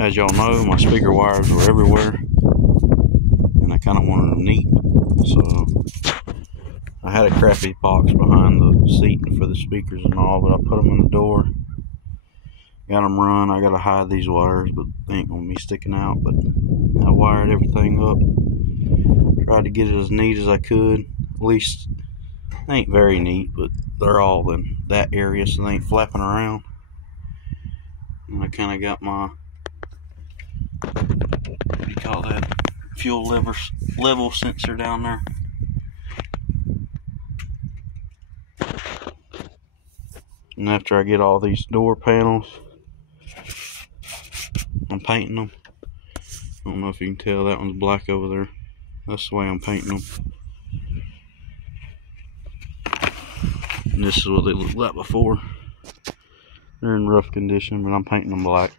as y'all know, my speaker wires were everywhere, and I kind of wanted them neat, so I had a crappy box behind the seat for the speakers and all, but I put them in the door, got them run. I gotta hide these wires, but they ain't gonna be sticking out, but I wired everything up, tried to get it as neat as I could. At least, they ain't very neat, but they're all in that area, so they ain't flapping around. And I kind of got my, what do you call that, fuel level sensor down there. And after I get all these door panels, I'm painting them. I don't know if you can tell, that one's black over there. That's the way I'm painting them. And this is what they looked like before. They're in rough condition, but I'm painting them black.